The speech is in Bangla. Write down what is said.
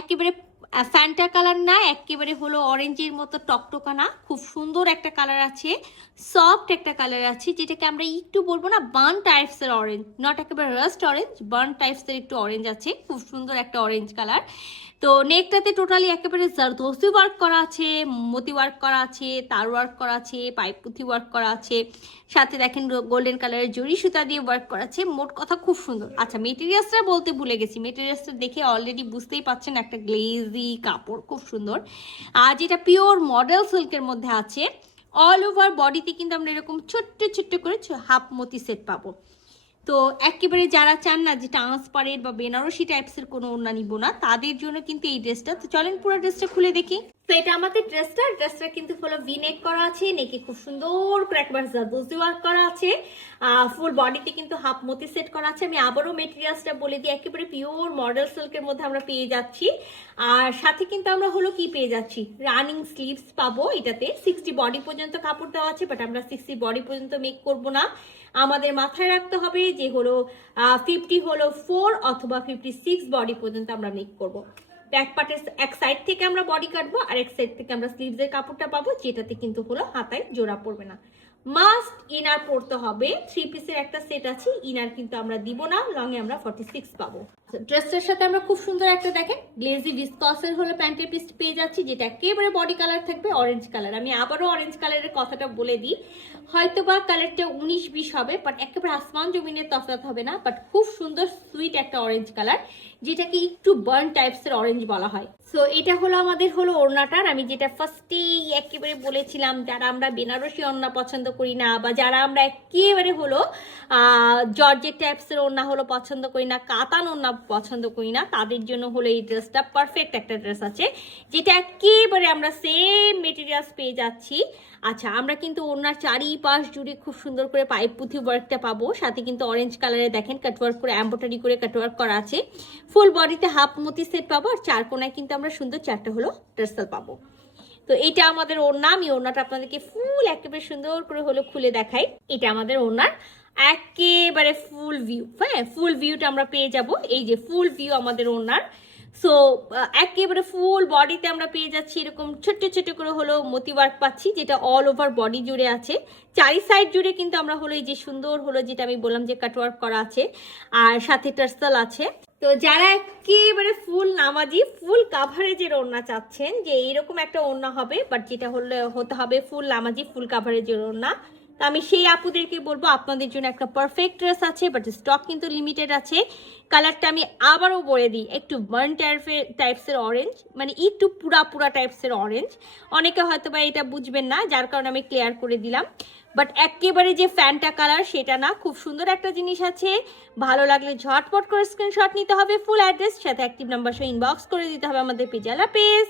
একেবারে ফ্যান্টা কালার না, একেবারে হলো অরেঞ্জের মতো টকটকা না, খুব সুন্দর একটা কালার আছে, সফট একটা কালার আছে, যেটাকে আমরা একটু বলবো না বার্ন টাইপসের অরেঞ্জ, নট একেবারে রাস্ট অরেঞ্জ, বার্ন টাইপসের একটু অরেঞ্জ আছে, খুব সুন্দর একটা অরেঞ্জ কালার। তো নেকটাতে টোটালি একেবারে জারদোসি ওয়ার্ক করা আছে, মতি ওয়ার্ক করা আছে, তার ওয়ার্ক করা আছে, পাইপুথি ওয়ার্ক করা আছে, সাথে দেখেন গোল্ডেন কালারের জরি সুতা দিয়ে ওয়ার্ক করা আছে। মোট কথা খুব সুন্দর। আচ্ছা, মেটেরিয়ালসটা বলতে ভুলে গেছি, মেটেরিয়ালসটা দেখে অলরেডি বুঝতেই পাচ্ছেন একটা গ্লেজি কাপড়, খুব সুন্দর। আর যেটা পিওর মডেল সিল্কের মধ্যে আছে, অল ওভার বডিতে কিন্তু আমরা এরকম ছোট্ট ছোট্ট করে হাফ মতি সেট পাবো। তো একেবারে যারা চান না যে ট্রান্সপারেন্ট বা বেনারসি টাইপসের কোনো ওড়না নিব না, তাদের জন্য কিন্তু এই ড্রেসটা। তো চলেন পুরো ড্রেসটা খুলে দেখি। তো এটা আমাদের ড্রেসটা কিন্তু হলো ভি নেক করা আছে, নেকে খুব সুন্দর করে একবার জারদোসি ওয়ার্ক করা আছে, ফুল বডিতে কিন্তু হাফ মতি সেট করা আছে। আমি আবারও মেটেরিয়ালসটা বলে দিই, একেবারে পিওর মডেল সিল্কের মধ্যে আমরা পেয়ে যাচ্ছি। আর সাথে কিন্তু আমরা হলো কি পেয়ে যাচ্ছি, রানিং স্লিভস পাবো। এটাতে 60 বডি পর্যন্ত কাপড় দেওয়া আছে, বাট আমরা 60 বডি পর্যন্ত মেক করব না। আমাদের মাথায় রাখতে হবে যে হলো 50 হলো 4 অথবা 56 বডি পর্যন্ত আমরা মেক করব। ব্যাক পার্টের এক সাইড থেকে আমরা বডি কাটবো, আর এক সাইড থেকে আমরা স্লিভসের কাপড়টা পাবো, যেটাতে কিন্তু হলো হাতায় জোড়া পড়বে না। মাস্ট ইনার পড়তে হবে, 3 পিসের একটা সেট আছে, ইনার কিন্তু আমরা দিব না, লং এ আমরা 46 পাবো। ড্রেসটার সাথে আমরা খুব সুন্দর একটা দেখেন গ্লেজি ভিসকসের হলো প্যান্টের পিস পেয়ে যাচ্ছি, যেটা একেবারে বডি কালার থাকবে অরেঞ্জ কালার। আমি আবারও অরেঞ্জ কালারের কথাটা বলে দিই, হয়তো বা কালারটা 19-20 হবে, বাট একেবারে আসমান জমিনের তফাৎ হবে না, বাট খুব সুন্দর সুইট একটা অরেঞ্জ কালার, যেটাকে একটু বার্ন টাইপসের অরেঞ্জ বলা হয়। সো এটা হলো আমাদের হলো ওড়নাটার। আমি যেটা ফার্স্টেই একেবারে বলেছিলাম, যারা আমরা বেনারসি ওড়না পছন্দ করি না, বা যারা আমরা একেবারে হলো জর্জেট টাইপসের ওড়না হলো পছন্দ করি না, কাতান ওড়না পছন্দ করি না, তাদের জন্য হলো এই ড্রেসটা পারফেক্ট একটা ড্রেস আছে, যেটা একেবারে আমরা সেম মেটেরিয়ালস পেয়ে যাচ্ছি। আচ্ছা, আমরা কিন্তু ওড়নার চারিপাশ জুড়ে খুব সুন্দর করে পাইপ পুঁথি ওয়ার্কটা পাবো, সাথে কিন্তু অরেঞ্জ কালারে দেখেন কাটওয়ার্ক করে এমব্রয়ডারি করে কাটওয়ার্ক করা আছে। ফুল বডিতে হাফ মতি সেট পাবো, আর চার কোনায় কিন্তু আমরা সুন্দর চারটা হলো টার্সেল পাবো। তো এটা আমাদের ওড়না। আমি ওড়নাটা আপনাদেরকে ফুল একেবারে সুন্দর করে হলো খুলে দেখাই। এটা আমাদের ওড়নার একেবারে ফুল ভিউ, হ্যাঁ ফুল ভিউটা আমরা পেয়ে যাব। এই যে ফুল ভিউ আমাদের ওড়নার। সো একেবারে ফুল বডিতে আমরা পেয়ে যাচ্ছি এরকম ছোট্ট ছোট্ট করে হলো মতি ওয়ার্ক পাচ্ছি, যেটা অল ওভার বডি জুড়ে আছে। চারি সাইড জুড়ে কিন্তু আমরা হলো এই যে সুন্দর হলো, যেটা আমি বললাম যে কাটওয়ার্ক করা আছে, আর সাথে টার্সেল আছে। তো যারা একেবারে ফুল নামাজি ফুল কাভারেজের ওড়না চাচ্ছেন, যে এইরকম একটা ওড়না হবে, বাট যেটা হতে হবে ফুল নামাজি ফুল কাভারেজের ওড়না, তো আমি সেই আপুদেরকে বলবো আপনাদের জন্য একটা পারফেক্ট ড্রেস আছে, বাট স্টক কিন্তু লিমিটেড আছে। কালারটা আমি আবারও বলে দিই, একটু বার্ন টাইপসের অরেঞ্জ, মানে একটু পুরা টাইপসের অরেঞ্জ। অনেকে হয়তো বা এটা বুঝবেন না, যার কারণে আমি ক্লিয়ার করে দিলাম। বাট একেবারে যে ফ্যান্টা কালার সেটা না, খুব সুন্দর একটা জিনিস আছে। ভালো লাগলে ঝটপট করে স্ক্রিনশট নিতে হবে, ফুল অ্যাড্রেস সাথে অ্যাক্টিভ নাম্বার সহ ইনবক্স করে দিতে হবে আমাদের পেজ। আল্লাহ হাফেজ।